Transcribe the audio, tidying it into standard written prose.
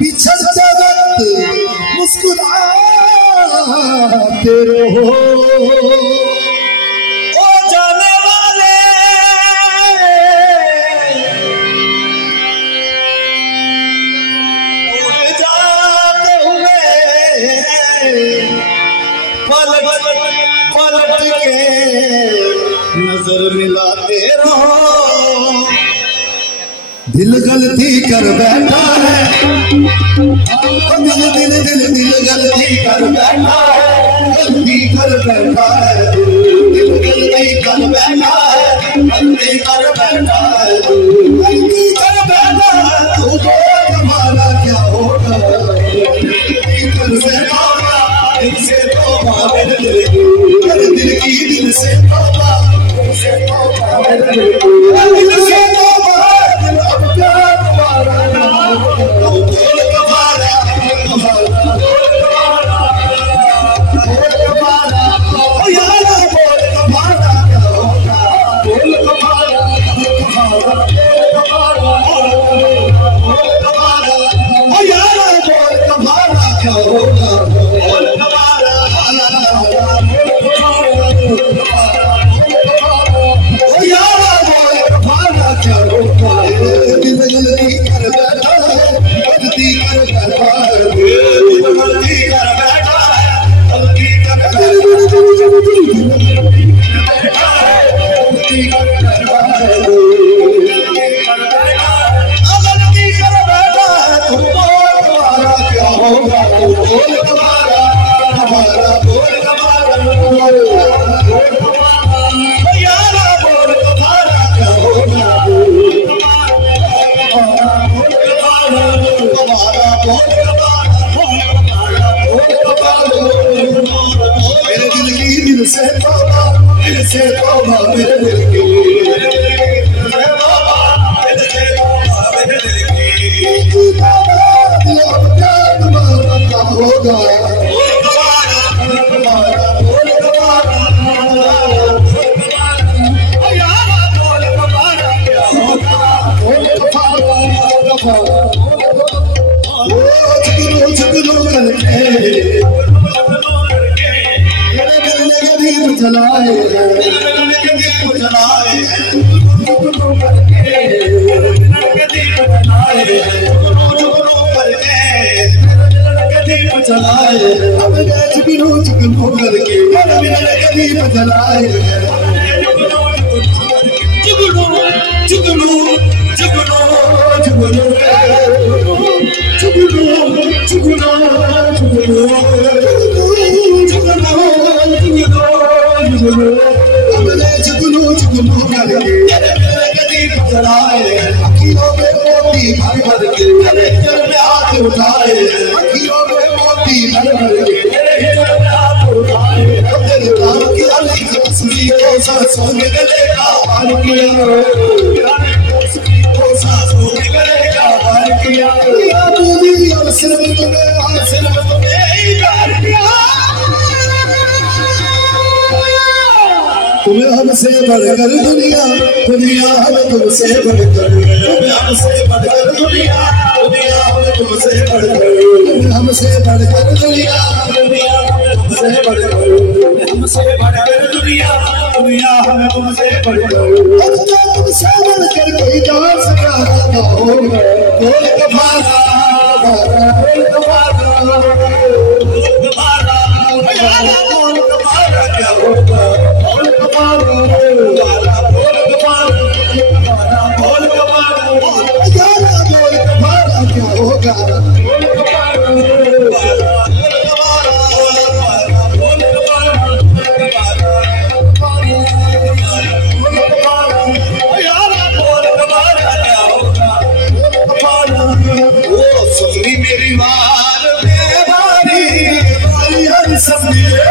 बिछड़ते वक्त मुस्कुराते रहो ओ जाने वाले उड़ जाते हुए पलट पलट के नजर मिलाते रहो। दिल गलती कर बैठा है, दिल दिल दिल दिल गलती कर बैठा है, गलती कर बैठा है, दिल गलती कर बैठा है, गलती कर बैठा है, गलती कर बैठा है, तू बोल हमारा क्या होगा, गलती कर बैठा दिल से तौबा मेरे दिल की, दिल की दिल से तौबा, दिल से तौबा मेरे दिल की, दिल से तौबा अब क्या तुम्हारा नाम बोल कमारा ओ यारा बोल कमारा क्या होगा बोल कमारा ओ यारा बोल कमारा क्या होगा बोल कमारा ओ यारा बोल कमारा क्या होगा। दिल गलती कर बैठा है, गलती कर बैठा है, दिल गलती कर बैठा है, गलती कर बैठा है, गलती कर बैठा है, गलती कर बैठा है, तू बोल तुम्हारा क्या होगा, बोल तुम्हारा हमारा बोल तुम्हारा यारा बोल तुम्हारा क्या होगा। मेरे दिल की दिल से तौबा मेरे दिल की होगा जलाए जलाए अब जुगनू जुगनू करके दीप जलाए जुगनू जुगनू जुगनू जुगनू जुगनू जुगनू जुगनू हमने जुगनू जुगनू करके दीप जलाए अखियों में मोती भर भर के हिजर में हाथ उठाए अखियों में मोती भर भर के हिजर में हाथ उठाए तेरे नाम की अली तस्वीर को सांसों में गले का हार किया को सांसों में गले का हार किया दूधी और सिर्फ तुम्हें ही प्यार किया। तुम्हें हमसे बढ़कर दुनिया दुनिया हमें तुमसे बढ़कर तुम्हें हमसे बढ़कर दुनिया दुनिया हमें तुमसे बढ़कर तुम्हें हमसे बढ़कर दुनिया दुनिया हमें तुमसे बढ़कर हमसे बढ़कर दुनिया दुनिया हमें तुमसे बढ़कर तुमसे बढ़कर कोई जान सका ना होगा बोल कमारा बोल कमारा क्या होगा क्या होगा यारा बोल मेरी वार में बारी हर सब मिले